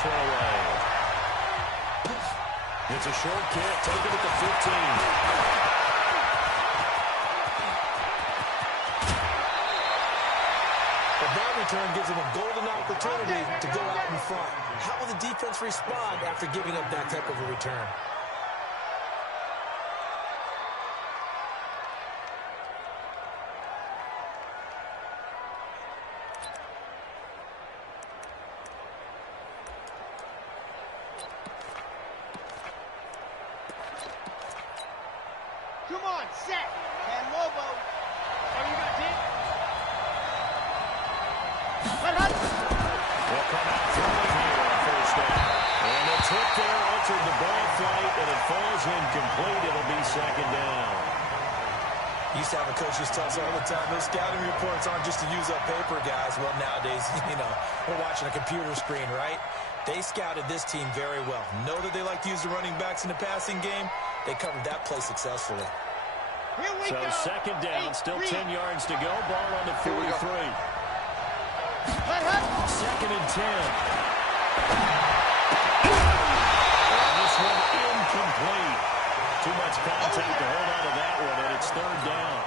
this one away. It's a short kick, taken at the 15. That return gives them a golden opportunity to go out in front. How will the defense respond after giving up that type of a return? Come on, set. And Lobo. Are you going to dig? They'll come out throwing here on first down. And it's hit there, altered the ball flight, and it falls incomplete. It'll be second down. Used to have a coach just tell us all the time, those scouting reports aren't just to use up paper, guys. Well, nowadays, we're watching a computer screen, right? They scouted this team very well. Know that they like to use the running backs in the passing game. They covered that play successfully. So second down, still 10 yards to go. Ball on the 43. Second and 10. And this one incomplete. Too much contact to hold on to that one, and it's third down.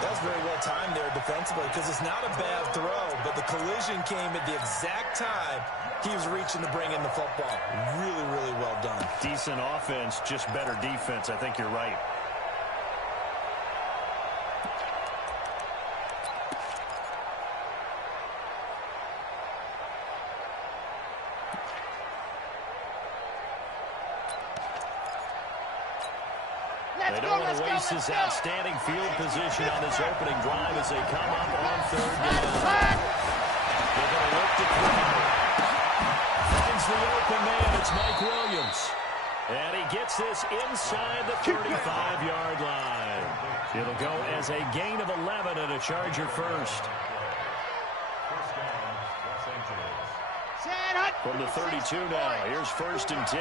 That was very well timed there defensively because it's not a bad throw, but the collision came at the exact time he was reaching to bring in the football. Really, really well done. Decent offense, just better defense. I think you're right. They don't want to waste his outstanding field position on this opening drive as they come up on third down. They're going to look to throw. Finds the open man. It's Mike Williams. And he gets this inside the 35-yard line. It'll go as a gain of 11 and a Charger first. From the 32 now. Here's first and 10.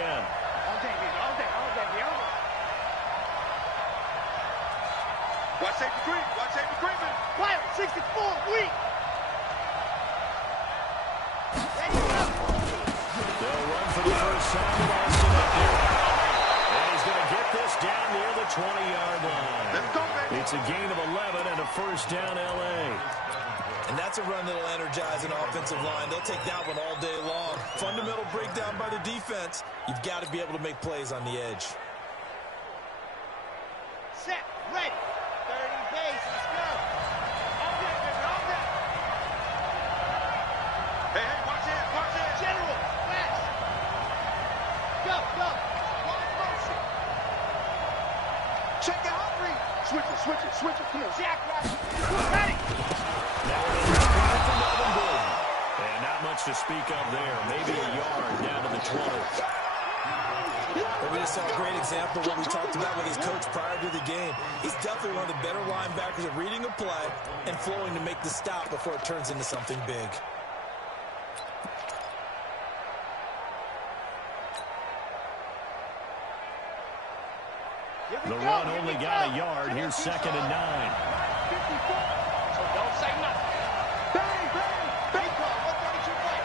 Watch safety green. Watch safety green. Quiet. 64. Weak. Ready to go. They'll run for the first time with Austin Eckler. And he's going to get this down near the 20-yard line. Let's go, baby. It's a gain of 11 and a first down L.A. And that's a run that'll energize an offensive line. They'll take that one all day long. Fundamental breakdown by the defense. You've got to be able to make plays on the edge. Set. Ready. 30 pace. Let's go. All day, baby. All day. Hey, watch it. Watch it. General. Flash. Go. Long motion. Check it out, read. Switch it. Come on. Jack, ready. And not much to speak of there. Maybe a yard down to the 20. We just saw a great example of what we talked about with his coach prior to the game. He's definitely one of the better linebackers at reading a play and flowing to make the stop before it turns into something big. The run only got a yard. Here's second and 9. 54. So don't say nothing. Bang. Bang call. 132 play.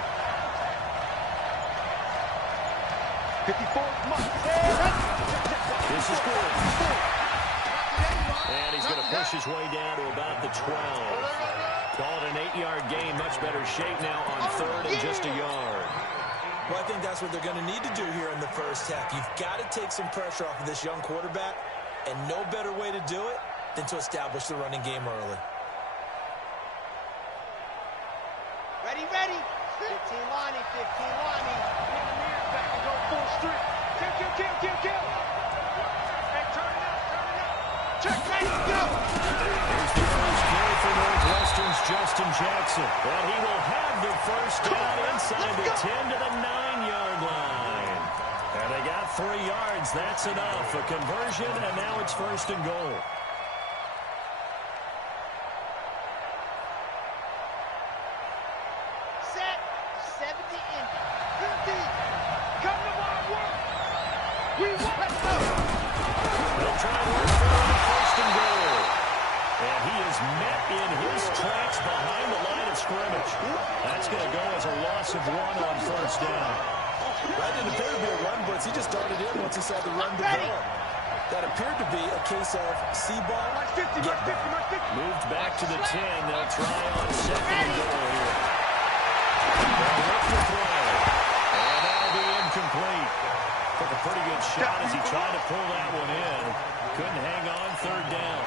54. Come on. This is good. And he's going to push his way down to about the 12. Called an 8-yard gain. Much better shape now on third and just a yard. Well, I think that's what they're going to need to do here in the first half. You've got to take some pressure off of this young quarterback, and no better way to do it than to establish the running game early. Ready. 15 Lonnie. Pick the mirror back and go full street. Kill. Hey, turn it up. Check, ready, go. Here's the first play for Northwestern's Justin Jackson. And he will have the first down inside the 10 to the 9-yard line. And they got 3 yards. That's enough. A conversion, and now it's first and goal. Set. 70 in. 50. Come to my work. We want to go. They'll try and work for him first and goal. And he is met in his tracks behind the line of scrimmage. That's going to go as a loss of 1 on first down. That didn't appear to be a run blitz. He just darted in once he saw the run develop. That appeared to be a case of see ball, get ball. Moved back to the 10. They'll try on second and goal here. They'll look to throw. And that'll be incomplete. Took a pretty good shot as he tried to pull that one in. Couldn't hang on third down.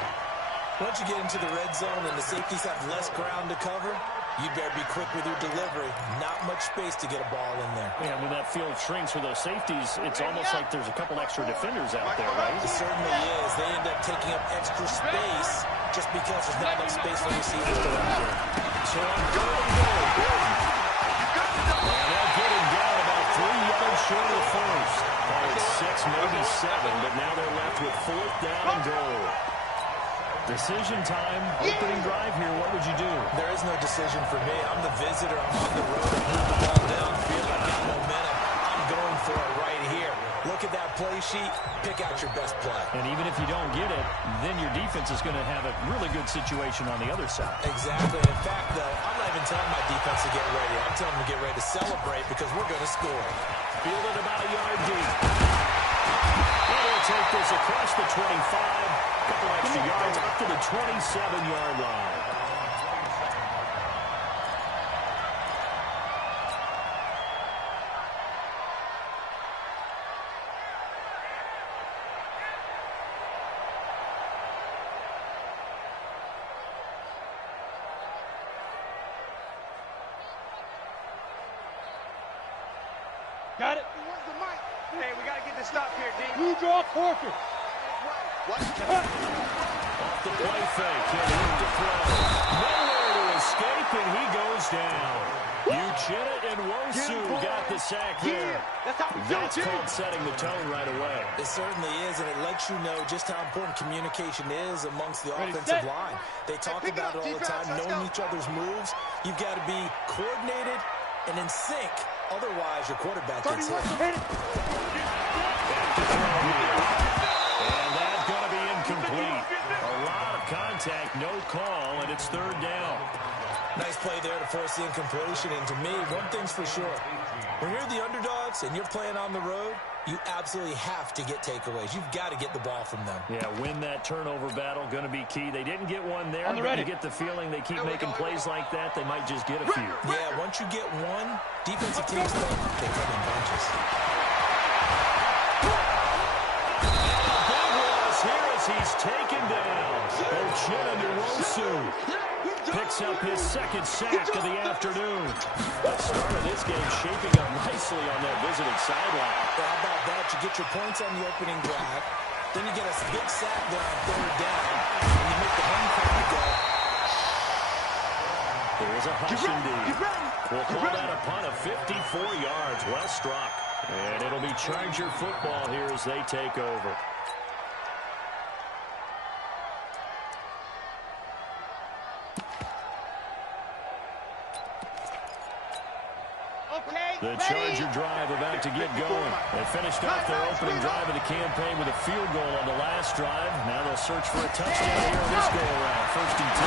Once you get into the red zone and the safeties have less ground to cover, you better be quick with your delivery. Not much space to get a ball in there. Yeah, when that field shrinks for those safeties, it's almost like there's a couple extra defenders out there, right? It certainly is. They end up taking up extra space just because there's not enough space for receivers to run through. So on third and goal, and they'll get him down about 3 yards short of the first. Oh, it's 6, maybe 7, but now they're left with 4th down and goal. Decision time, opening drive here. What would you do? There is no decision for me. I'm the visitor. I'm on the road. I move the ball downfield. I've got momentum. I'm going for it right here. Look at that play sheet. Pick out your best play. And even if you don't get it, then your defense is going to have a really good situation on the other side. Exactly. In fact, though, I'm not even telling my defense to get ready. I'm telling them to get ready to celebrate because we're going to score. Fielded about a yard deep. They'll take this across the 25. Couple extra yards up to the 27-yard line. Got it? Hey, we got to get the stop here, D. You draw forfeit. What? Off the play fake. He'll look to throw. Nowhere to escape, and he goes down. Uchenna and Wosu got the sack there. That's called setting the tone right away. It certainly is, and it lets you know just how important communication is amongst the offensive line. They talk about it all the time, knowing each other's moves. You've got to be coordinated and in sync. Otherwise, your quarterback gets hit. Back to throw here. And that's going to be incomplete. A lot of contact, no call, and it's third down. Nice play there to force the incompletion. And to me, one thing's for sure. When you're the underdogs and you're playing on the road, you absolutely have to get takeaways. You've got to get the ball from them. Yeah, win that turnover battle, going to be key. They didn't get one there, but you get the feeling they keep making plays like that, they might just get a few. Yeah, once you get one, defensive teams think they come in bunches. Big loss here as he's taken down. Uchenna Nwosu picks up his second sack of the afternoon. The start of this game shaping up nicely on that visiting sideline. How about that? You get your points on the opening drive, then you get a big sack there on third down, and you make the home crowd go. There's a hush indeed. We'll call that a punt of 54 yards. Well struck. And it'll be Charger football here as they take over. The Charger drive about to get going. They finished off their opening drive of the campaign with a field goal on the last drive. Now they'll search for a touchdown here on this go-around. 1st and 10.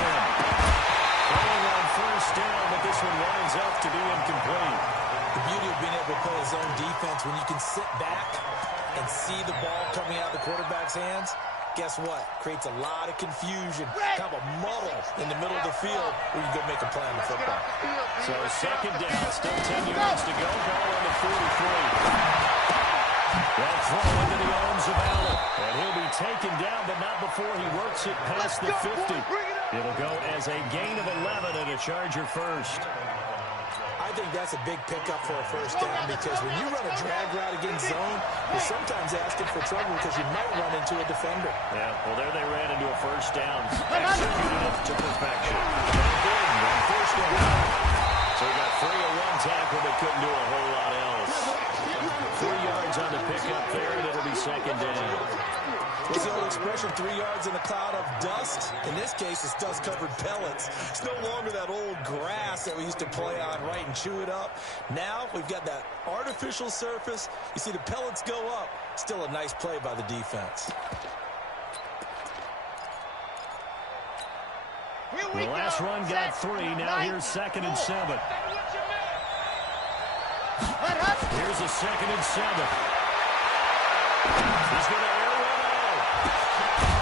Playing on first down, but this one winds up to be incomplete. The beauty of being able to play zone defense, when you can sit back and see the ball coming out of the quarterback's hands, guess what? Creates a lot of confusion, kind of a muddle in the middle of the field where you go make a play on the football. So second down, still 10 yards to go. Ball on the 43. They'll throw into the arms of Allen. And he'll be taken down, but not before he works it past the 50. It'll go as a gain of 11 and a Charger first. I think that's a big pickup for a first down because when you run a drag route against zone, you're sometimes asking for trouble because you might run into a defender. Yeah, well, there they ran into a first down. Executed it to perfection. On first down. So he got 3 on one tackle, but couldn't do a whole lot else. 3 yards on the pickup there, and it'll be second down. What's the old expression, 3 yards in a cloud of dust? In this case, it's dust-covered pellets. It's no longer that old grass that we used to play on, right, and chew it up. Now we've got that artificial surface. You see the pellets go up. Still a nice play by the defense. The last run got 3. Now here's 2nd and 7. Here's a 2nd and 7. He's going to air one out.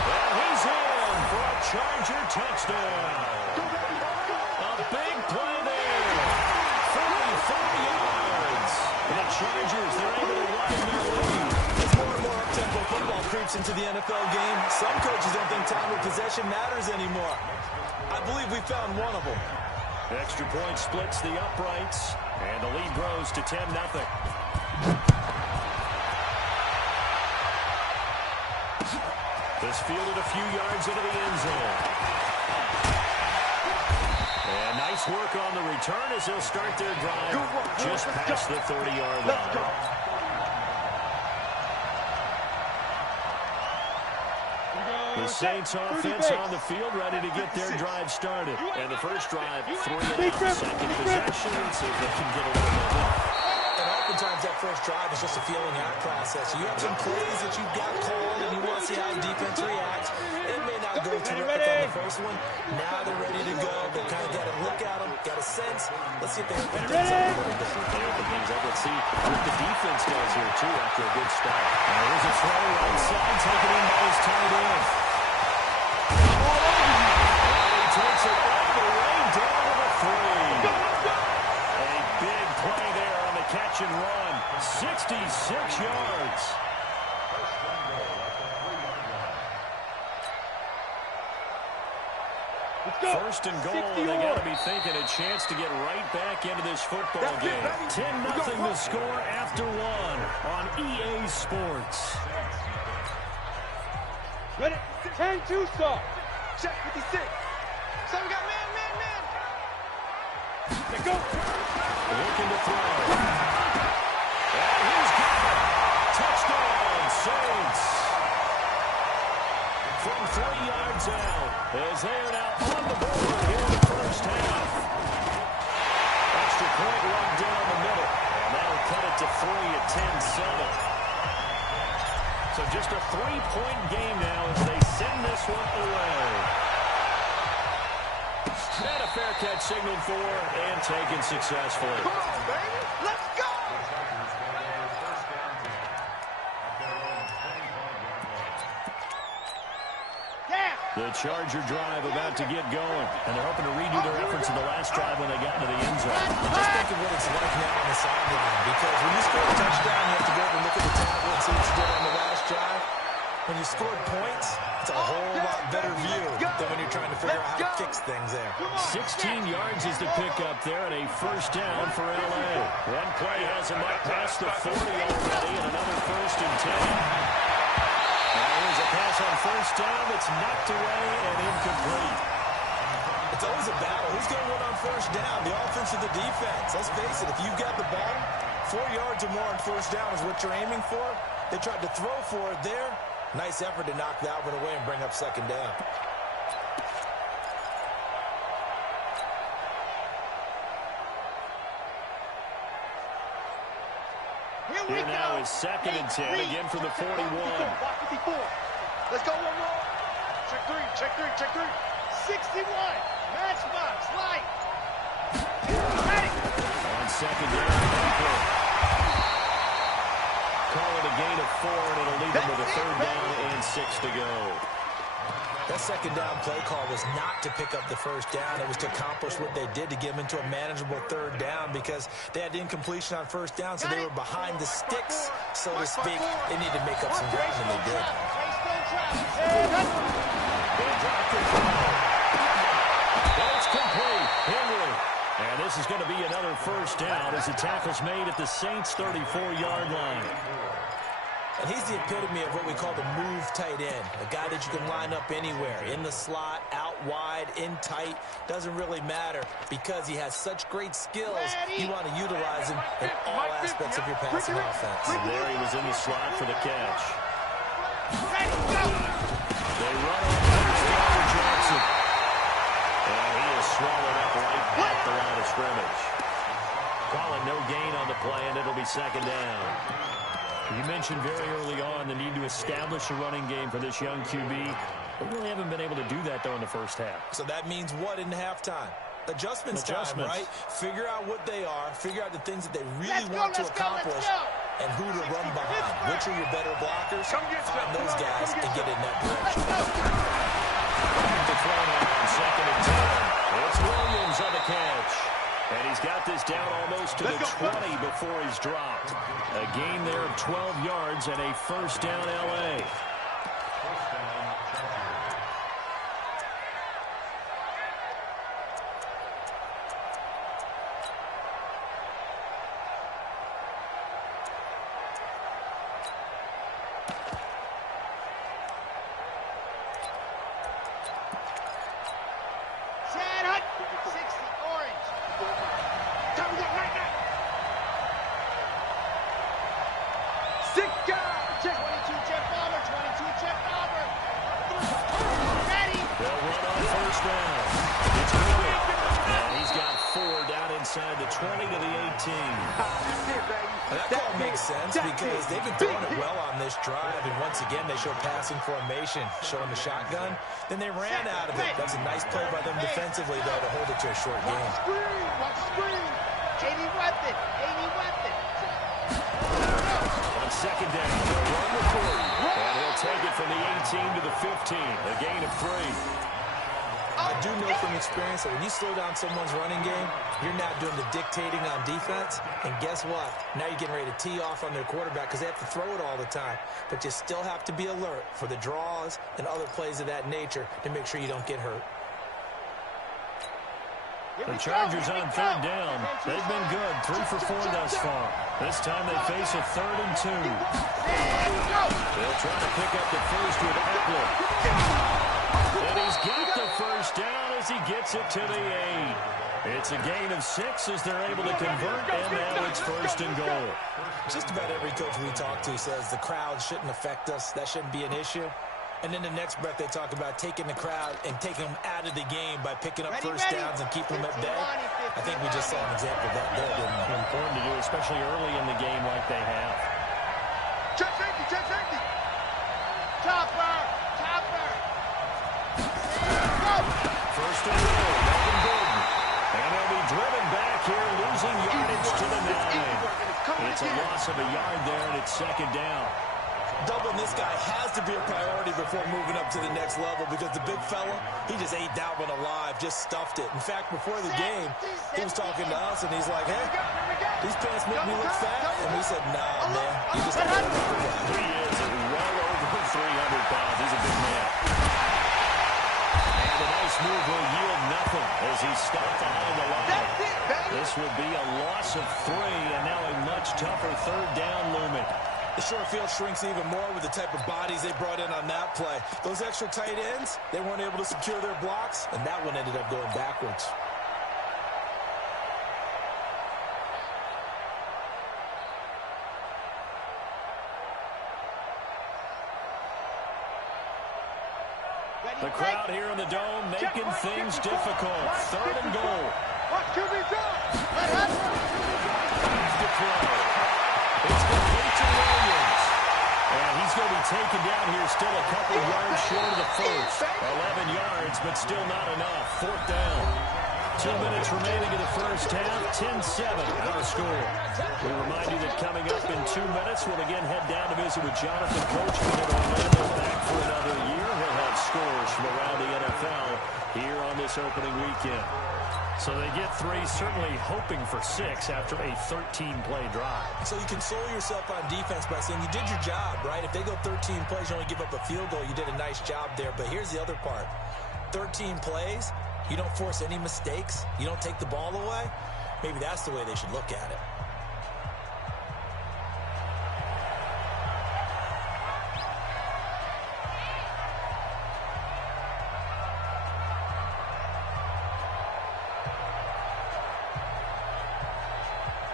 And he's in for a Charger touchdown. A big play there. 44 yards. And the Chargers, they're able to widen their lead. As more and more up-tempo football creeps into the NFL game, some coaches don't think time of possession matters anymore. I believe we found one of them. Extra point splits the uprights, and the lead grows to 10-0. This fielded a few yards into the end zone. And nice work on the return as they'll start their drive just past the 30-yard line. The Saints offense on the field ready to get their drive started. And the first drive, 3 and out. Second possession, see if they can get a little bit. And oftentimes that first drive is just a feeling out process. You have some plays that you've got called and you want to see how the defense reacts. It may not go terrific on the first one. Now they're ready to go. They've kind of got to look at them, got a sense. Let's see if they can take something a little bit. Let's see what the defense does here, too, after a good start. And there's a throw right side, taken in by his tight end. Takes it all the way down to the 3. A big play there on the catch and run. 66 yards. First and goal, and they got to be thinking a chance to get right back into this football game. 10-0 the score after 1 on EA Sports. Ready? 10-2 start. Check 56. So we got man. Let's go. Looking to throw. And he's got it. Touchdown, Saints. From 3 yards out, as they are now on the board here in the first half. Extra point run down the middle, and that'll cut it to 3 at 10-7. So just a 3-point game now as they send this one away. And a fair catch signaled for and taken successfully. Come on, baby. Let's go. Yeah. The Charger drive about to get going, and they're hoping to redo their efforts in the last drive when they got into the end zone. Just think of what it's like now on the sideline, because when you score a touchdown, you have to go over and look at the tablet and see what you did on the last drive. When you scored points, it's a whole lot better view than when you're trying to figure out how to fix things there. 16 yards is the pickup there, and a first down for L.A. One play has him up past the 40 already, and another 1st and 10. Now here's a pass on first down that's knocked away and incomplete. It's always a battle. Who's going to win on first down, the offense or the defense? Let's face it, if you've got the ball, 4 yards or more on first down is what you're aiming for. They tried to throw for it there. Nice effort to knock that one away and bring up second down. Here now is 2nd and 10, again from the 41. Let's go one more. Check three. 61. Matchbox, light. Ready. On second down, call it a gain of 4, and it'll leave them with a 3rd down and 6 to go. That second down play call was not to pick up the first down. It was to accomplish what they did, to get them into a manageable 3rd down, because they had incompletion on first down, so they were behind the sticks, so to speak. They needed to make up some ground, and they did. It's complete. Henry. And this is going to be another first down as the tackle's made at the Saints' 34-yard line. And he's the epitome of what we call the move tight end, a guy that you can line up anywhere, in the slot, out wide, in tight, doesn't really matter, because he has such great skills. You want to utilize him in all aspects of your passing offense. And there he was in the slot for the catch. They run on first down to Jackson. And he is swallowed up right at the line of scrimmage. Calling no gain on the play, and it'll be second down. You mentioned very early on the need to establish a running game for this young QB. They really haven't been able to do that, though, in the first half. So that means what in halftime? Adjustments time, right? Figure out what they are. Figure out the things that they really want to accomplish and who to run behind. Which are your better blockers? Find those guys and get in that direction. The throw on second and 10. It's Williams on the catch. And he's got this down almost to the 20 before he's dropped. A gain there of 12 yards and a first down L.A. Inside the 20 to the 18. That call makes sense because they've been throwing it well on this drive, and once again they show passing formation, showing the shotgun. Then they ran out of it. That's a nice play by them defensively, though, to hold it to a short game. Watch screen. 80 weapon. 80 weapon. On second down, they'll run the 3. And he'll take it from the 18 to the 15. A gain of 3. I do know from experience that when you slow down someone's running game, you're not doing the dictating on defense. And guess what? Now you're getting ready to tee off on their quarterback because they have to throw it all the time. But you still have to be alert for the draws and other plays of that nature to make sure you don't get hurt. The Chargers on third down. They've been good. 3 for 4 thus far. This time they face a 3rd and 2. They'll try to pick up the first with Eckler. And he's got the first down as he gets it to the 8. It's a gain of 6 as they're able to convert, and now it's 1st and goal. Just about every coach we talk to says the crowd shouldn't affect us. That shouldn't be an issue. And then the next breath they talk about taking the crowd and taking them out of the game by picking up first downs and keeping them at bay. I think we just saw an example of that there, didn't we? Important to do, especially early in the game like they have. Check safety, check safety. Chopper, chopper. First and goal, Melvin Gordon. And they'll be driven back here, losing yardage to the 9. It's a loss of a yard there, and it's 2nd down. Doubling this guy has to be a priority before moving up to the next level because the big fella, he just ate that one alive, just stuffed it. In fact, before the game, he was talking to us, and he's like, hey, these pants make me look fat. And we said, nah, man, you just got to remember that. He is well over 300 pounds. He's a big man. And the nice move will yield nothing as he's stopped behind the line. This will be a loss of 3, and now a much tougher 3rd down looming. The short field shrinks even more with the type of bodies they brought in on that play. Those extra tight ends, they weren't able to secure their blocks, and that one ended up going backwards. The crowd here in the Dome making things difficult. 3rd and goal. To throw. It's complete to Williams. And he's going to be taken down here still a couple yards short of the first. 11 yards, but still not enough. 4th down. 2 minutes remaining in the first half. 10-7, our score. We remind you that coming up in 2 minutes, we'll again head down to visit with Jonathan Coachman at Orlando, back for another year. He'll have scores from around the NFL here on this opening weekend. So they get 3, certainly hoping for 6 after a 13-play drive. So you console yourself on defense by saying you did your job, right? If they go 13 plays, you only give up a field goal, you did a nice job there. But here's the other part. 13 plays, you don't force any mistakes, you don't take the ball away. Maybe that's the way they should look at it.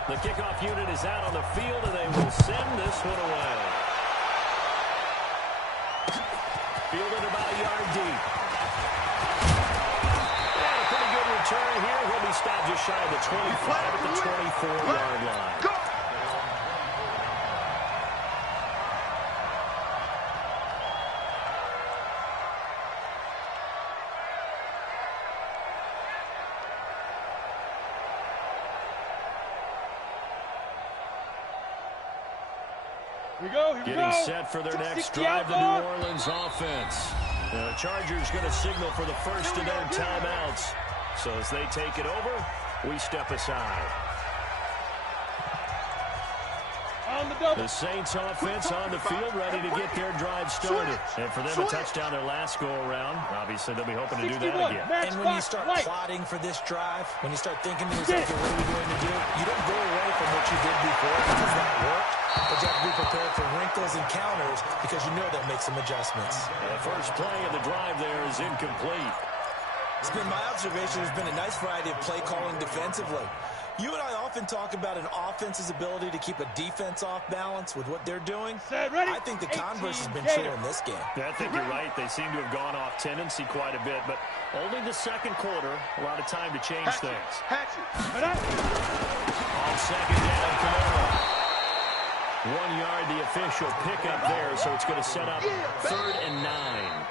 The kickoff unit is out on the field, and they will send this one away. Fielded about a yard deep. And a pretty good return here. He'll be stopped just shy of the 25 at the 24-yard line. Getting set for their next drive, the New Orleans offense. The Chargers going to signal for the first of their timeouts. So as they take it over, we step aside. The Saints offense on the field, ready to get their drive started. And for them a touchdown their last go-around, obviously they'll be hoping to do that again. And when you start plotting for this drive, when you start thinking to yourself, what are we going to do? You don't go away from what you did before because that worked, but you have to be prepared for wrinkles and counters because you know they'll make some adjustments. The first play of the drive there is incomplete. It's been my observation there's been a nice variety of play calling defensively. You and I often talk about an offense's ability to keep a defense off balance with what they're doing. I think the converse has been true in this game. I think you're right. They seem to have gone off tendency quite a bit, but only the second quarter, a lot of time to change things. On second down, Camaro. 1 yard, the official pickup there, so it's going to set up 3rd and 9.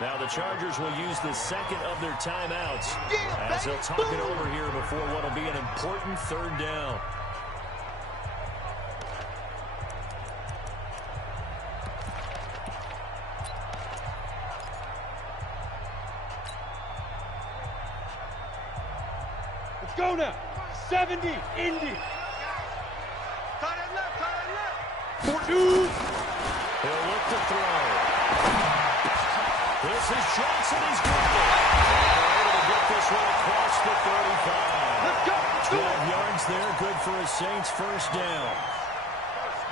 Now the Chargers will use the second of their timeouts as they'll talk it over here before what will be an important 3rd down. Let's go now. 70, Indy. Tight end left. 2. He'll look to throw. This is Johnson. He's got it. And they're able to get this one across the 35. Let's go. 12 yards there, good for a Saints first down.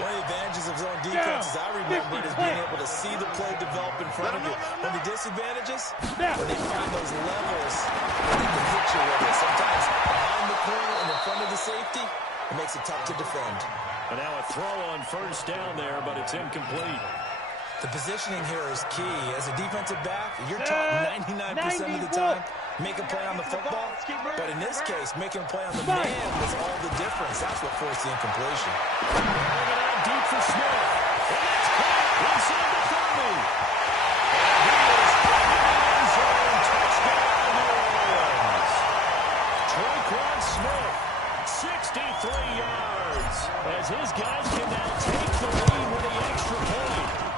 One of the advantages of zone defense, as I remember, is being able to see the play develop in front of you. One of the disadvantages, when they find those levels where they can hit you with it. Sometimes behind the corner and in front of the safety, it makes it tough to defend. And now a throw on first down there, but it's incomplete. The positioning here is key. As a defensive back, you're taught 99% of the time, make a play on the football. But in this case, making a play on the man was all the difference. That's what forced the incompletion. Bring it out deep for Smith. And it's caught inside the 30. And he is in the end zone. Touchdown, New Orleans. Traquan Smith, 63 yards. As his guys can now take the lead with the extra point.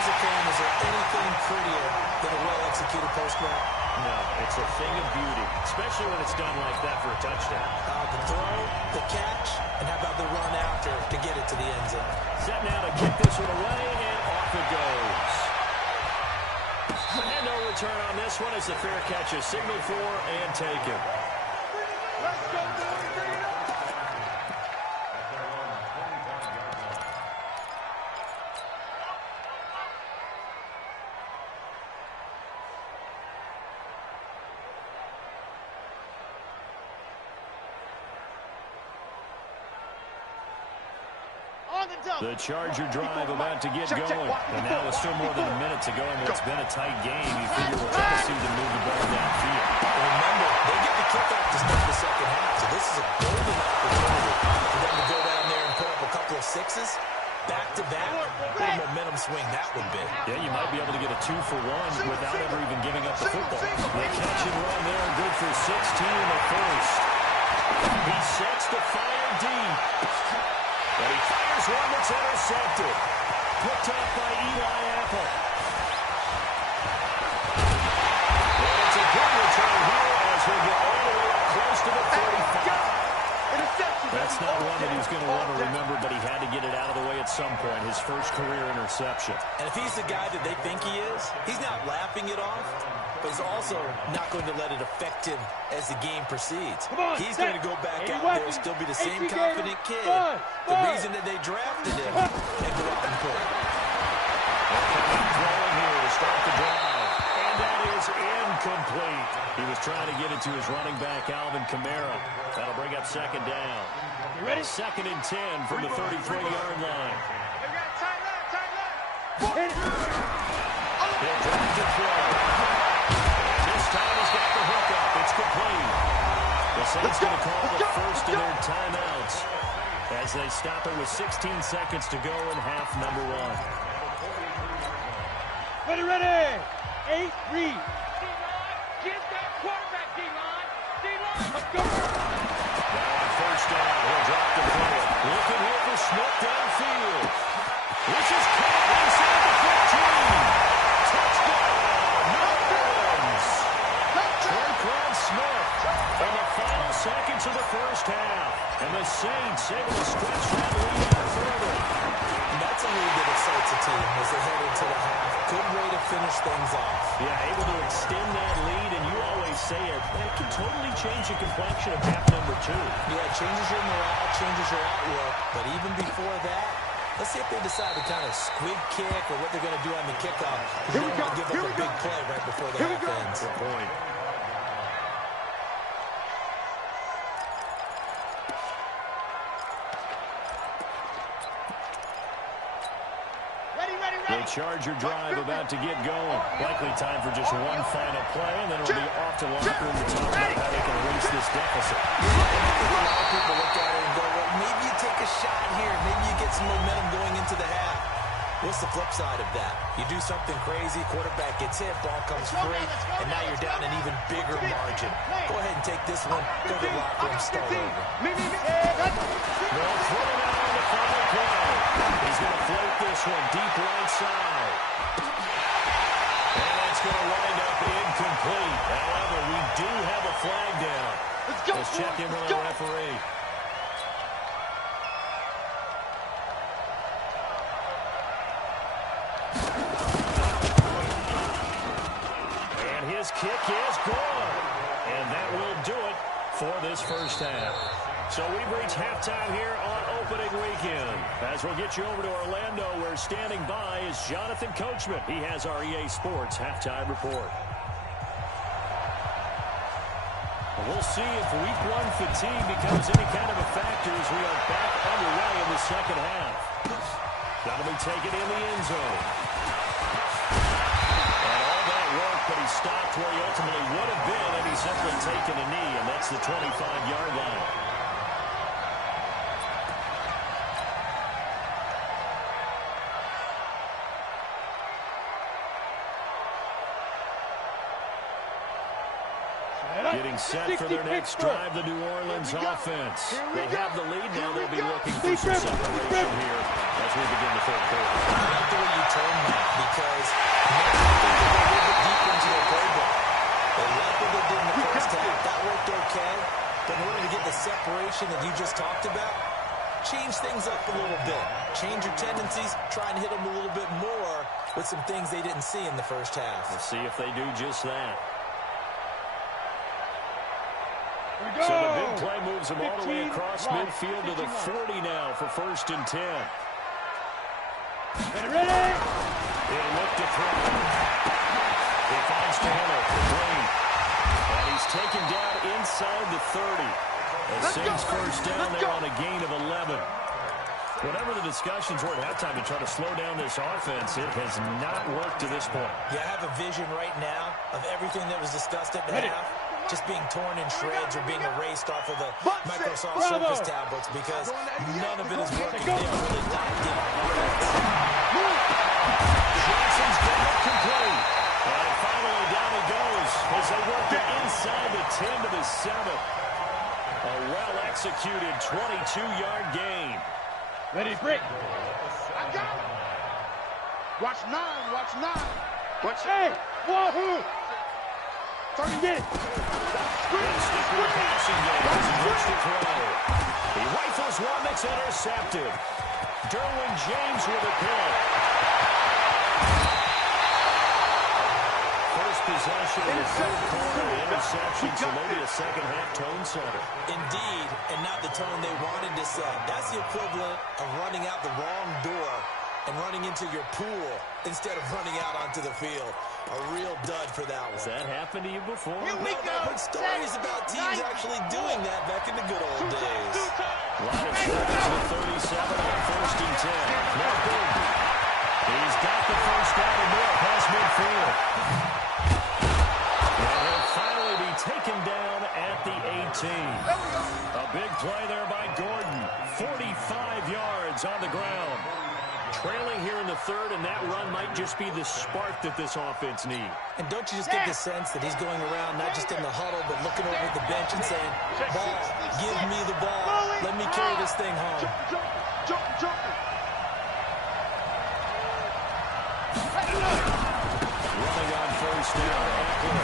Is there anything prettier than a well-executed post-route? No, it's a thing of beauty, especially when it's done like that for a touchdown. The throw, the catch, and how about the run after to get it to the end zone? Set now to kick this one away, and off it goes. And no return on this one as the fair catch is signaled for and taken. Let's go, boys. Bring it up. The Charger drive about to get going. And now with still more than a minute to go in what's been a tight game, you figure we'll try to see them move the ball downfield. And remember, they get the kickoff to start the second half, so this is a golden opportunity for them to go down there and put up a couple of sixes. Back-to-back, what a momentum swing that would be. Yeah, you might be able to get a 2-for-1 without ever even giving up the football. The catch and run there, good for 16 in the first. He sets the fire deep. But he fires one that's intercepted. Picked off by Eli Apple. And it's a good return here as we get all the way up close to the 35. That's not one that he's going to want to remember, but he had to get it out of the way at some point, his first career interception. And if he's the guy that they think he is, he's not laughing it off, but he's also not going to let it affect him as the game proceeds. He's going to go back out there, still be the same confident kid, the reason that they drafted him, and go out and play. Throwing here to start the drive, and that is incomplete. He was trying to get it to his running back, Alvin Kamara. That'll bring up second down. You ready? 2nd and 10 from the 33-yard line. Hit it. He'll drive to throw. And this time he's got the hook up. It's complete. The Saints going to call the first of their timeouts as they stop it with 16 seconds to go in half number 1. Ready. 8, read. Get that quarterback, D-line. Let's go. Now on first down, he'll drop the ball. Looking here for Smith downfield. Saints able to stretch that lead out further. That's a lead that excites a team as they head into the half. Good way to finish things off. Yeah, able to extend that lead, and you always say it, that can totally change the complexion of half number 2. Yeah, it changes your morale, changes your outlook, but even before that, let's see if they decide to kind of squib kick or what they're going to do on the kickoff. They don't want to give up a big play right before the half ends. Good point. The Charger drive about to get going. Likely time for just one final play, and then it'll be off to locker room to talk about how they can erase this deficit. Yeah, a lot of people look at it and go, well, maybe you take a shot here. Maybe you get some momentum going into the half. What's the flip side of that? You do something crazy, quarterback gets hit, ball comes free, and now you're down an even bigger margin. Go ahead and take this one, go to the locker room, start over. They'll throw it out on the final play. He's going to float this one deep right side. And it's going to wind up incomplete. However, we do have a flag down. Let's check in with our referee. And his kick is good. And that will do it for this first half. So we've reached halftime here on opening weekend. As we'll get you over to Orlando, where standing by is Jonathan Coachman. He has our EA Sports halftime report. We'll see if week 1 fatigue becomes any kind of a factor as we are back underway in the second half. That'll be taken in the end zone. And all that work, but he stopped where he ultimately would have been, and he's simply taken a knee, and that's the 25-yard line. Getting set for their next drive, the New Orleans offense. They have the lead now. They'll be looking for some separation here as we begin the third quarter. I like the way you turn that because now I think they're a little bit deeper into their playbook. They like what they did in the first half. That worked okay. But in order to get the separation that you just talked about, change things up a little bit. Change your tendencies. Try and hit them a little bit more with some things they didn't see in the first half. We'll see if they do just that. So the big play moves him all the way across midfield to the 40 now for 1st and 10. Ready? He'll look to throw. He finds Taylor for Green. And he's taken down inside the 30. A Saints first down there on a gain of 11. Whatever the discussions were at halftime to try to slow down this offense, it has not worked to this point. Yeah, I have a vision right now of everything that was discussed at the half just being torn in shreds or being erased off of the Microsoft Surface tablets because none of it is working. They're really locked in on offense. Johnson's got it complete. And finally down he goes as they work it inside the 10 to the 7. A well-executed 22-yard gain. Ready, break. I got it. Watch 9, watch 9. Watch 8. Wahoo! Turn and get it. He rifles one that's intercepted. Derwin James with a pick. First possession in the third quarter, interception, so maybe a second-half tone setter. Indeed, and not the tone they wanted to set. That's the equivalent of running out the wrong door and running into your pool instead of running out onto the field. A real dud for that one. Has that happened to you before? Here we go. I've heard stories about teams actually doing that back in the good old days. Line of scrimmage with 37 on 1st and 10. Now Gordon. He's got the first down and more past midfield. And he'll finally be taken down at the 18. A big play there by Gordon. 45 yards on the ground. Trailing here in the third, and that run might just be the spark that this offense needs. And don't you just get the sense that he's going around not just in the huddle, but looking over at the bench and saying, ball, give me the ball. Let me carry this thing home. Running on first down, Eckler.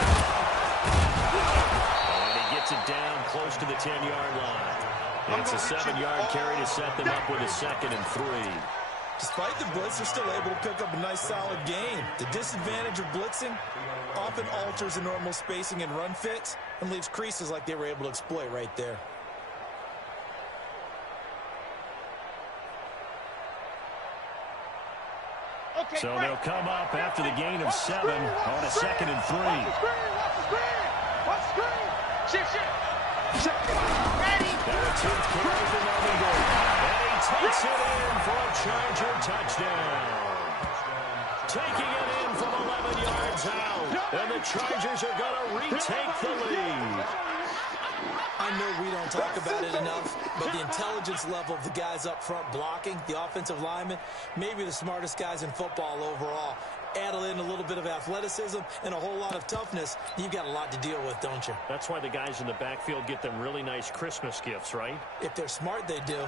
And he gets it down close to the 10-yard line. It's a 7-yard carry to set them up with a 2nd and 3. Despite the blitz, they're still able to pick up a nice, solid gain. The disadvantage of blitzing often alters the normal spacing and run fits and leaves creases like they were able to exploit right there. So they'll come up after the gain of 7 on a 2nd and 3. Watch the screen! Watch the screen! Shift! Ready! Their 10th carry for Melvin, and he takes it in for a Charger touchdown. Taking it in from 11 yards out, and the Chargers are going to retake the lead. I know we don't talk about it enough, but the intelligence level of the guys up front blocking, the offensive linemen, maybe the smartest guys in football overall. Add in a little bit of athleticism and a whole lot of toughness, you've got a lot to deal with, don't you? That's why the guys in the backfield get them really nice Christmas gifts, right? If they're smart, they do.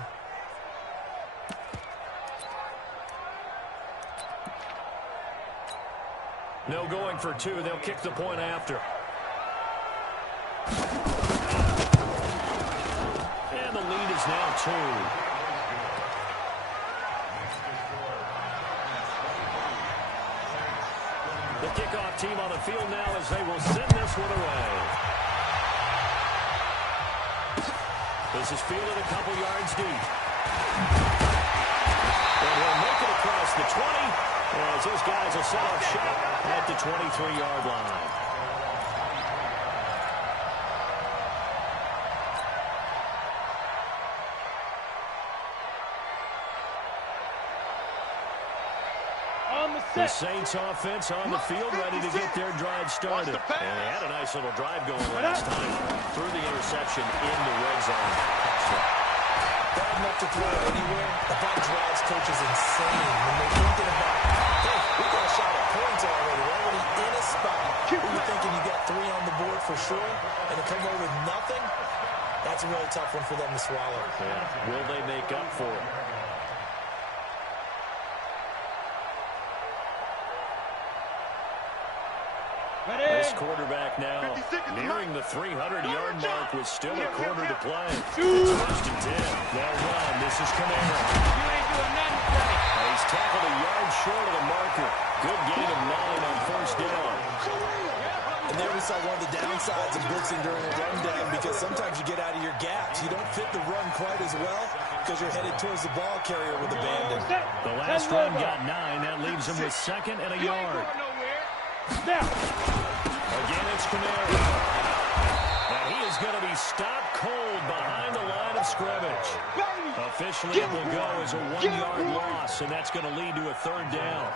No going for 2. They'll kick the point after. And the lead is now 2. The kickoff team on the field now as they will send this one away. This is fielded a couple yards deep. And he'll make it across the 20 as those guys will set up shop at the 23-yard line. The Saints offense on the field ready to get their drive started. And they had a nice little drive going last time through the interception in the red zone. Bad enough to throw it anywhere, but that drives coaches insane when they're thinking about, hey, we got a shot at points already. We're already in a spot where you're thinking you got 3 on the board for sure, and to come away with nothing, that's a really tough one for them to swallow. Yeah. Will they make up for it? This quarterback now nearing the 300-yard mark with still a quarter to play. It's 1st and 10. They'll run. This is Kamara. He's tackled a yard short of the marker. Good gain of 9 on 1st down. And there we saw one of the downsides of blitzing during a rundown, because sometimes you get out of your gaps. You don't fit the run quite as well because you're headed towards the ball carrier with abandon. The last run got 9. That leaves him with 2nd and a yard. Again, it's Kamara. And he is going to be stopped cold behind the line of scrimmage. Officially, it will go as a 1-yard loss, and that's going to lead to a 3rd down.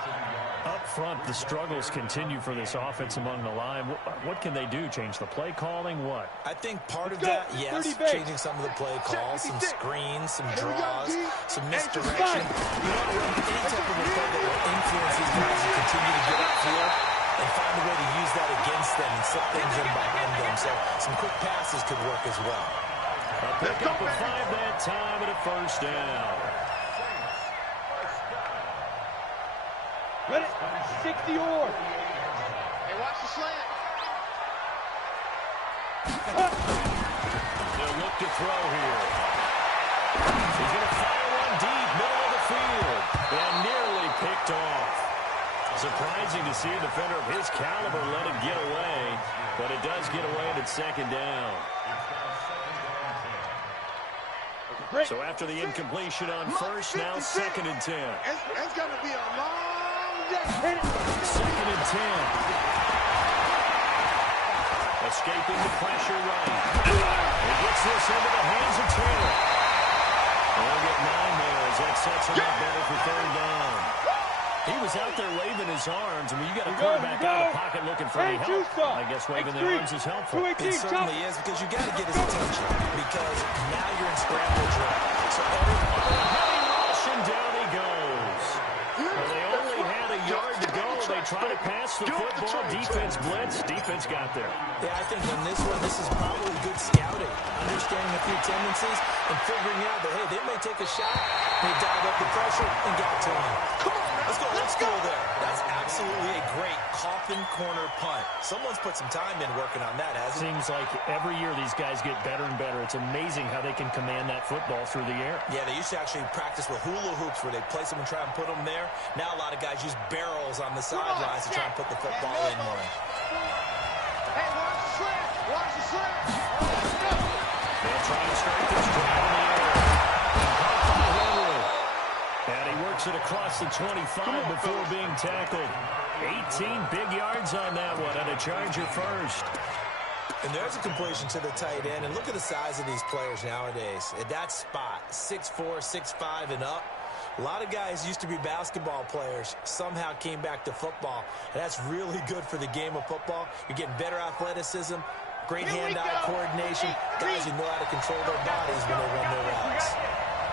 Up front, the struggles continue for this offense among the line. What can they do? Change the play calling? What? I think part of that, yes, changing some of the play calls, some screens, some draws, some misdirection. You want to run any type of a play that will influence these guys to continue to get upfield and find a way to use that against them and set things in behind them. So some quick passes could work as well. A pickup of 5 that time and a 1st down. Ready? 60 or. Hey, watch the slant. They'll look to throw here. He's going to fire one deep, middle of the field, and nearly picked off. Surprising to see a defender of his caliber let it get away, but it does get away and it's 2nd down. So after the incompletion on 1st, now 2nd and 10. It's going to be a long day. 2nd and 10. Escaping the pressure right. He gets this into the hands of Taylor. They'll get 9 there as that sets him up better for 3rd down. He was out there waving his arms, and when you got a quarterback out of the pocket looking for any help, I guess waving the arms is helpful. It certainly is, because you got to get his attention, because now you're in scramble drill. So heavy rush, and down he goes. Well, they only had a yard to go. They try to pass the football. Defense blitz. Defense got there. Yeah, I think on this one, this is probably good scouting, understanding a few tendencies, and figuring out that, hey, they may take a shot. They dialed up the pressure and got to him. Come on, Let's go old school there. That's absolutely a great coffin corner punt. Someone's put some time in working on that, hasn't it? Seems like every year these guys get better and better. It's amazing how they can command that football through the air. Yeah, they used to actually practice with hula hoops where they place them and try and put them there. Now a lot of guys use barrels on the sidelines to try and put the football in one. Hey, watch the slant. Watch the slant. Let's go. They'll try to start this drive in the air. And he works it across the 25 before being tackled. 18 big yards on that one, and a Charger first. And there's a completion to the tight end. And look at the size of these players nowadays. At that spot, 6'4", 6'5", and up. A lot of guys used to be basketball players, somehow came back to football. And that's really good for the game of football. You're getting better athleticism, great hand-eye coordination. Guys who know how to control their bodies when they run their routes.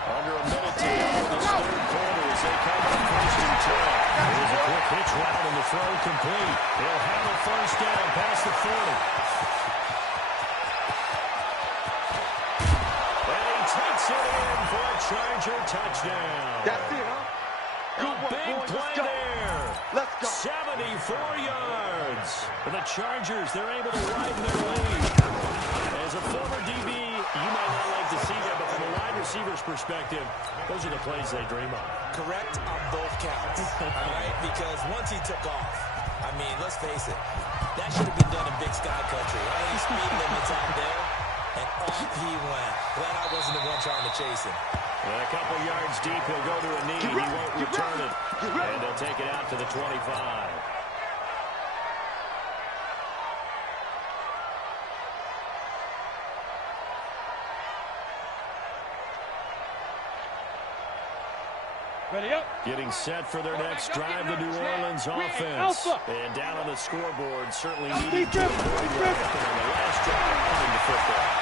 Under a minute to go in this third quarter as they come up first and 10. Here's a quick hitch route and the throw complete. He'll have a first down past the 40. And he takes it in for a Charger touchdown. That's it, huh? A big play there. Let's go. 74 yards. For the Chargers, they're able to widen their lead. As a former DB, you might not like to see that, but from a wide receiver's perspective, those are the plays they dream of. Correct on both counts, all right? Because once he took off, I mean, let's face it, that should have been done in Big Sky Country. Right? He's speed limits out there, and off he went. Glad I wasn't the one trying to chase him. And a couple yards deep, he'll go to a knee. He won't return it, and he'll take it out to the 25. Ready up. Getting set for their next drive, the New Orleans offense. And down on the scoreboard, certainly needed to avoid what happened on the last drive running the football.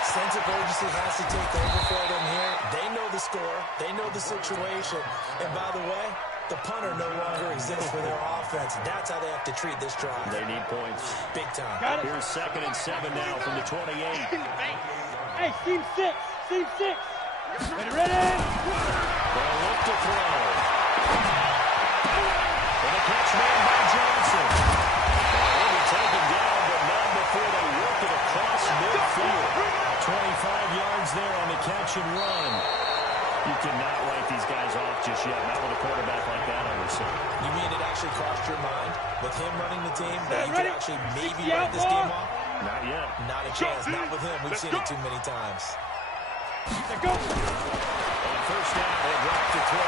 Sense of urgency has to take over for them here. They know the score. They know the situation. And by the way, the punter no longer exists for their offense. That's how they have to treat this drive. They need points. Big time. Here's 2nd and 7 now from the 28. Hey, team 6. Team 6. Ready? They'll look to throw. And the catch made by Johnson. He'll be taken down, but not before they work it across midfield. 25 yards there on the catch and run. You cannot write these guys off just yet. Not with a quarterback like that on the scene. You mean it actually crossed your mind with him running the team that you could actually maybe write this game off? Not yet. Not a chance. Not with him. We've seen it too many times. Let's go. On first down, they'll drop to throw.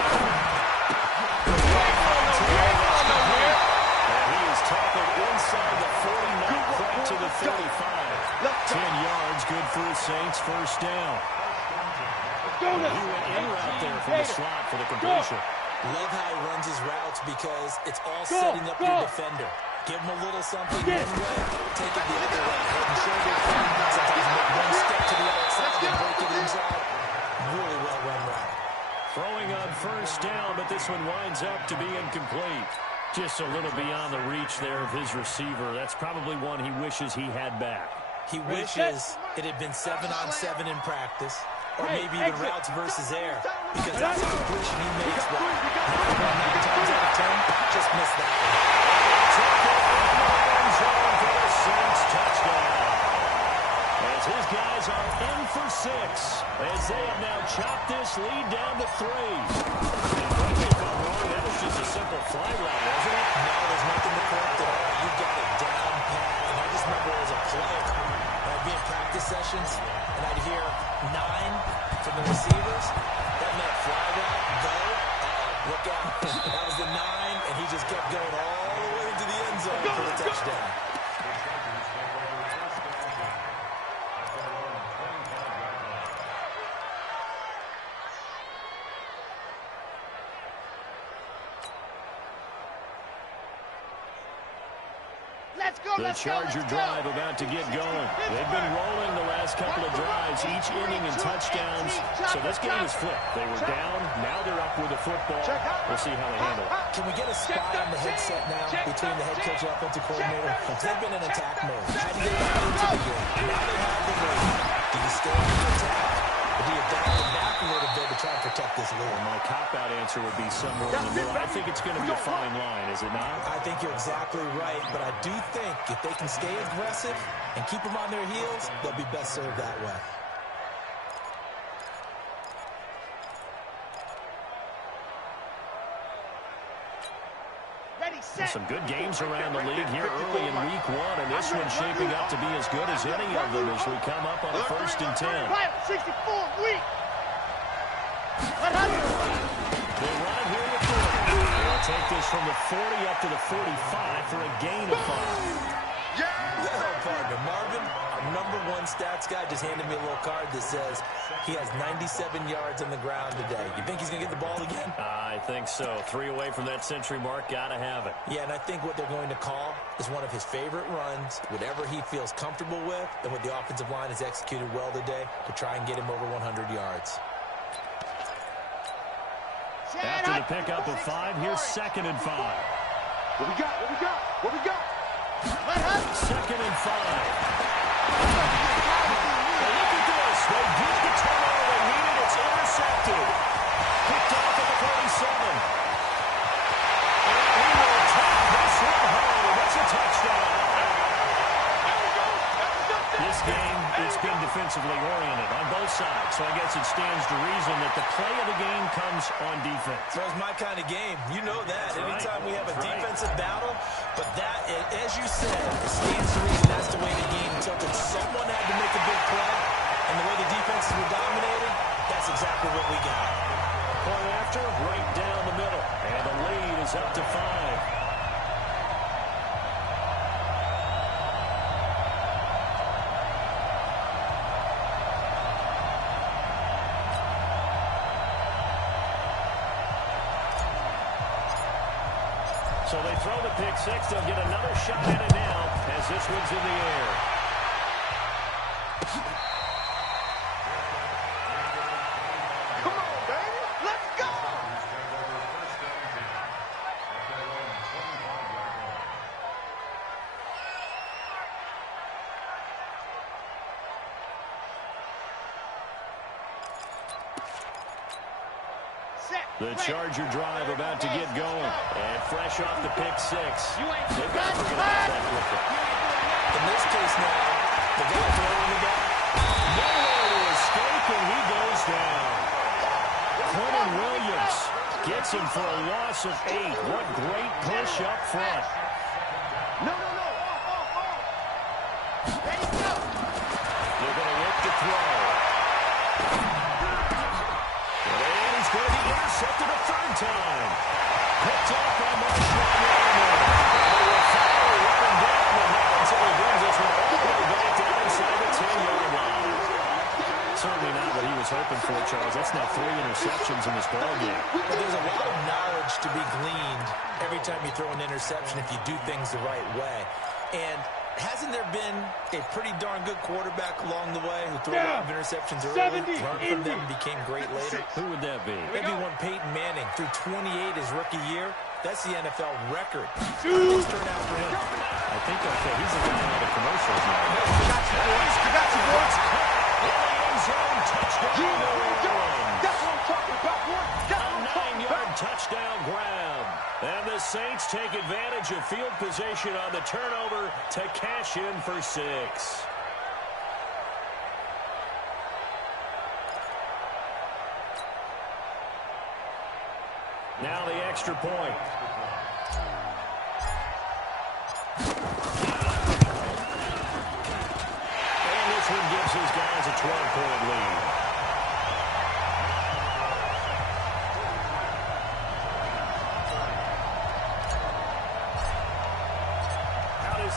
And he is tackled inside the 40, not quite to the 35. 10 yards, good for the Saints. First down. He went in route there from the slot for the completion. Love how he runs his routes because it's all setting up your defender. Give him a little something one way, take it the other way. Head and shoulder thing. Sometimes make one step to the outside and break it inside. Really well run route. Throwing on first down, but this one winds up to be incomplete. Just a little beyond the reach there of his receiver. That's probably one he wishes he had back. He wishes it had been 7-on-7 in practice, or maybe even routes versus air, because that's a completion he makes well. 9 times out of 10, just missed that one. For the Saints touchdown. As his guys are in for 6, as they have now chopped this lead down to 3. And correct me if I'm wrong, that was just a simple fly route, wasn't it? No, there's nothing to correct at all. You got it down pat. And I just remember as a player, I'd be in practice sessions, and I'd hear 9 from the receivers. That meant fly route, go. Look out. That was the 9, and he just kept going all the way into the end zone for the touchdown. The Charger drive about to get going. They've been rolling the last couple of drives, each inning in touchdowns. So this game is flipped. They were down. Now they're up with the football. We'll see how they handle it. Can we get a spot on the headset now between the head coach and offensive coordinator? They've been in attack mode. Had to get back into the game. Now they have the lead. Do you stay on the attack, or Or do you dial it back a little bit to try and protect this lead? Well, my cop-out answer would be somewhere in the middle. I think it's going to be a fine line, is it not? I think you're exactly right, but I do think if they can stay aggressive and keep them on their heels, they'll be best served that way. Some good games around the league here early in week one, and this one's shaping up to be as good as any of them as we come up on a 1st and 10. 64, weak. They run it here with 40. They'll take this from the 40 up to the 45 for a gain of 5. Well, partner, Marvin, our #1 stats guy just handed me a little card that says he has 97 yards on the ground today. You think he's going to get the ball again? I think so. 3 away from that century mark. Got to have it. Yeah, and I think what they're going to call is one of his favorite runs, whatever he feels comfortable with, and what the offensive line has executed well today to try and get him over 100 yards. After the pickup of 5, here's 2nd and 5. What we got? What we got? What we got? 2nd and 5. Look at this. They get the turnover they needed. It's intercepted. Picked off at the 47. And he will take this one home. That's a touchdown. This game, it's been defensively oriented on both sides, so I guess it stands to reason that the play of the game comes on defense. So it's my kind of game. You know that. Anytime we have a defensive battle, but that, as you said, it stands to reason that's the way the game tilted. Someone had to make a big play, and the way the defenses were dominating, that's exactly what we got. Point after, right down the middle, and the lead is up to 5. So they throw the pick 6. They'll get another shot at it now as this one's in the air. Come on, baby. Let's go. The Charger drive about to get going. And fresh off the pick 6. They've got to forget about that quickly. In this case now, the guy throwing the guy. Nowhere to escape, and he goes down. Quentin Williams gets him for a loss of 8. What great push up front. No. Ready, go. They're going to look to throw. And he's going to be intercepted a 3rd time. Picked off by Marshawn Lattimore. They will finally let him down, and not until he brings this one all the way back down inside the 10-yard line. Certainly not what he was hoping for, Charles. That's now 3 interceptions in this ballgame. But there's a lot of knowledge to be gleaned every time you throw an interception if you do things the right way. And hasn't there been a pretty darn good quarterback along the way who threw a lot of interceptions early, learned from them, and became great later? Who would that be? Maybe one Peyton Manning threw 28 his rookie year. That's the NFL record. How did this turn out for him? I think, okay, he's the guy on the commercials now. I got you, boys. Touchdown. That's what I'm talking about, boy. A 9-yard touchdown grab. And the Saints take advantage of field position on the turnover to cash in for 6. Now the extra point. And this one gives his guys a 12-point lead.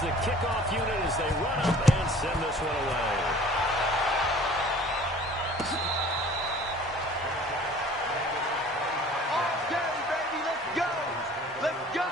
The kickoff unit as they run up and send this one away. Okay, baby, let's go. Let's go.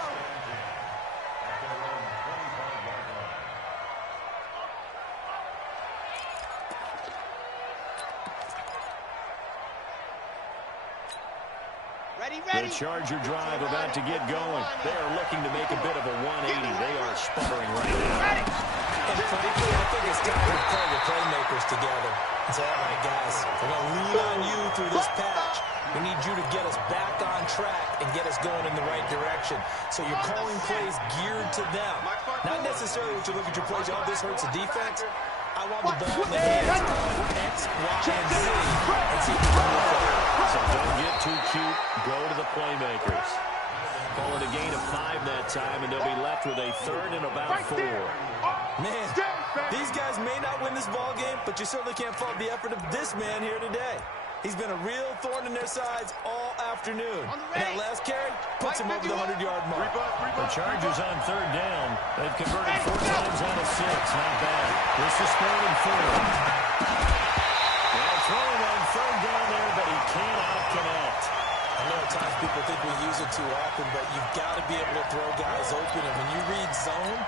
The Charger drive about to get going. They are looking to make a bit of a 180. They are sputtering right now. And frankly, I think it's time to pull the playmakers together and say, all right, guys, we're going to lean on you through this patch. We need you to get us back on track and get us going in the right direction. So you're calling plays geared to them. Not necessarily that you look at your plays, oh, this hurts the defense. I want the ball in the hands of X, Y, and Z and see if we can move forward. So don't get too cute. Go to the playmakers. Call it a gain of 5 that time, and they'll be left with a 3rd and about 4. Man, these guys may not win this ball game, but you certainly can't fault the effort of this man here today. He's been a real thorn in their sides all afternoon. And that last carry puts him over the 100-yard mark. The Chargers on 3rd down. They've converted 4 times out of 6. Not bad. This is 3rd and 4. Now throwing on 3rd down there, but he cannot connect. I know at times people think we use it too often, but you've got to be able to throw guys open. And when you read zone,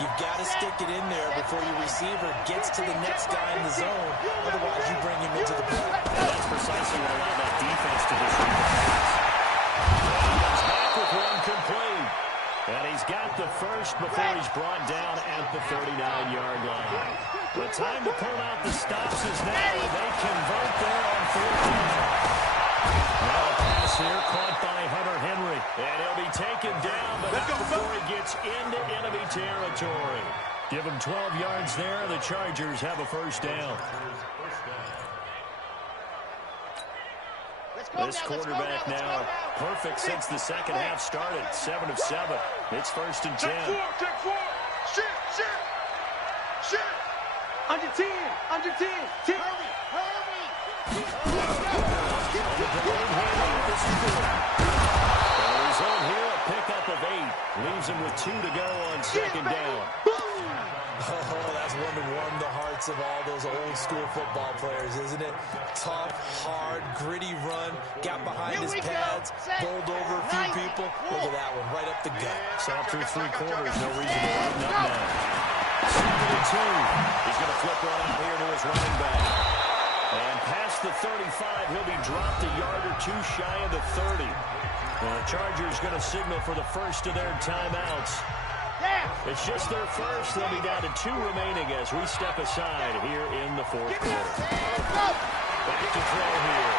you've got to stick it in there before your receiver gets to the next guy in the zone. Otherwise, you bring him into the play. And that's precisely what allowed that defense to just read the pass. He comes back with one complete. And he's got the first before he's brought down at the 39-yard line. The time to pull out the stops is now, and they convert there on 4th down. Now a pass here caught by Hunter Henry. And he'll be taken down, but not before he gets into enemy territory. Give him 12 yards there. The Chargers have a 1st down. This quarterback now perfect since the second half started. 7 of 7. It's 1st and 10. Check 4. Shit. Under 10. 10. The result here, a pickup of 8. Leaves him with 2 to go on 2nd down. Oh, that's one to warm the hearts of all those old school football players, isn't it? Tough, hard, gritty run, got behind his pads, bowled over a few people. Look at that one, right up the gut. Saw through 3 quarters, no reason to lighten up now. 2nd and 2. He's going to flip one out here to his running back. And past the 35, he'll be dropped a yard or 2 shy of the 30. And the Chargers going to signal for the first of their timeouts. It's just their first. They'll be down to 2 remaining as we step aside here in the 4th quarter. Back to throw here.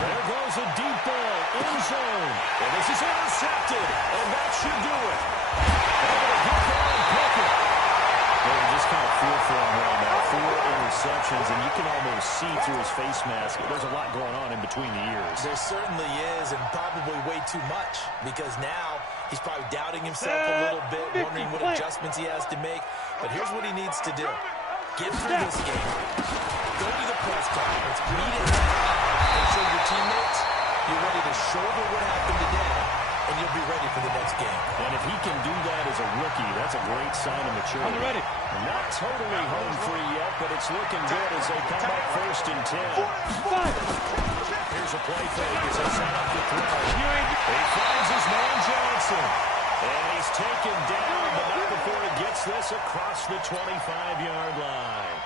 There goes a deep ball, end zone. And this is intercepted. And that should do it. Able to get there and pick it. Well, you just kind of feel for him right now. 4 interceptions, and you can almost see through his face mask. There's a lot going on in between the ears. There certainly is, and probably way too much, because now he's probably doubting himself a little bit, wondering what adjustments he has to make. But here's what he needs to do. Get through this game. Go to the press conference. Meet it and show your teammates you're ready to shoulder what happened today, and you'll be ready for the next game. And if he can do that as a rookie, that's a great sign of maturity. I'm ready. Not totally home free yet, but it's looking good as they come up 1st and 10. Here's a play fake as they set up the throw. He finds his man Johnson. And he's taken down, but not before he gets this across the 25-yard line.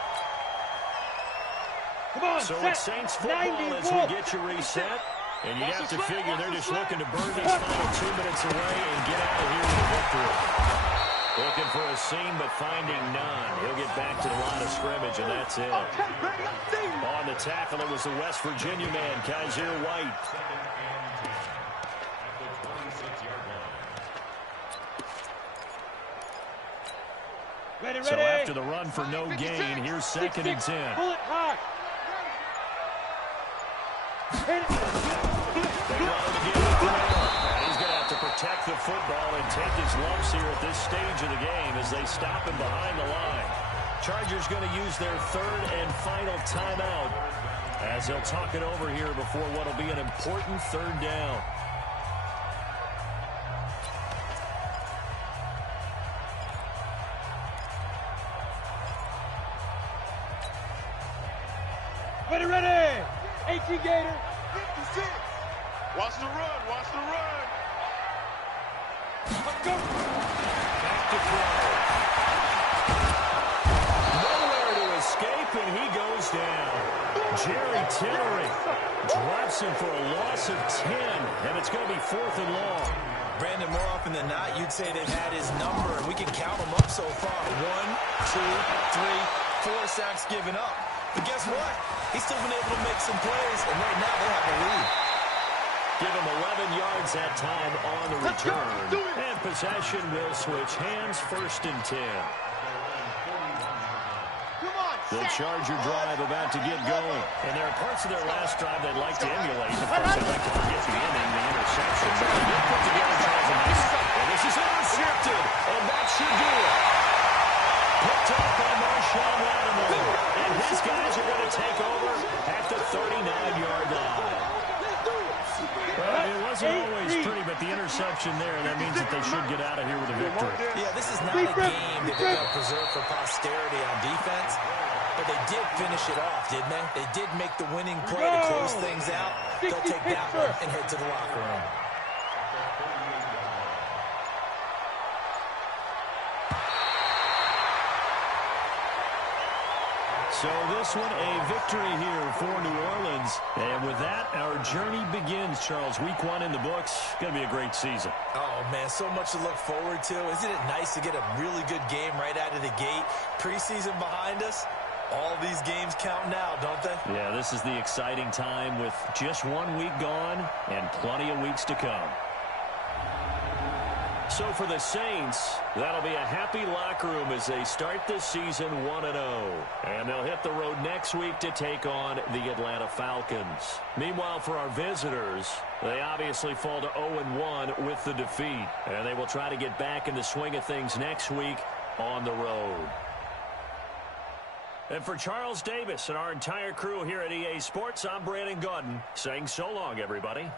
Come on, so it's Saints football as we get you reset. And you have to figure they're just looking to burn these final 2 minutes away and get out of here with a victory. Looking for a seam, but finding none. He'll get back to the line of scrimmage, and that's it. On the tackle, it was the West Virginia man, Kaiser White. Ready. So after the run for no gain, here's 2nd and 10. Pull it hard. He's going to have to protect the football and take his lumps here at this stage of the game as they stop him behind the line. Chargers going to use their 3rd and final timeout as they'll talk it over here before what will be an important 3rd down. Ready. 18 Gator. Watch the run. Let's go. Back to throw. Nowhere to escape, and he goes down. Jerry Tillery drops him for a loss of 10, and it's going to be 4th and long. Brandon, more often than not, you'd say they've had his number, and we can count them up so far. 1, 2, 3, 4 sacks given up. But guess what? He's still been able to make some plays, and right now they have a lead. Give him 11 yards that time on the return. And possession will switch hands, 1st and 10. The Charger drive about to get going. And there are parts of their last drive they'd like to emulate. Of course, they'd like to forget the inning, the interception. But they did put together Charles a nice. And this is intercepted. And that should do it. Picked up by Marshawn Lattimore. And his guys are going to take over at the 39-yard line. Well, it wasn't always pretty, but the interception there, that means that they should get out of here with a victory. Yeah, this is not a game that they're going to preserve for posterity on defense. But they did finish it off, didn't they? They did make the winning play to close things out. They'll take that one and head to the locker room. So this one, a victory here for New Orleans. And with that, our journey begins, Charles. Week 1 in the books. Going to be a great season. Oh, man, so much to look forward to. Isn't it nice to get a really good game right out of the gate? Preseason behind us. All these games count now, don't they? Yeah, this is the exciting time with just 1 week gone and plenty of weeks to come. So for the Saints, that'll be a happy locker room as they start this season 1-0. And they'll hit the road next week to take on the Atlanta Falcons. Meanwhile, for our visitors, they obviously fall to 0-1 with the defeat. And they will try to get back in the swing of things next week on the road. And for Charles Davis and our entire crew here at EA Sports, I'm Brandon Gotw saying so long, everybody.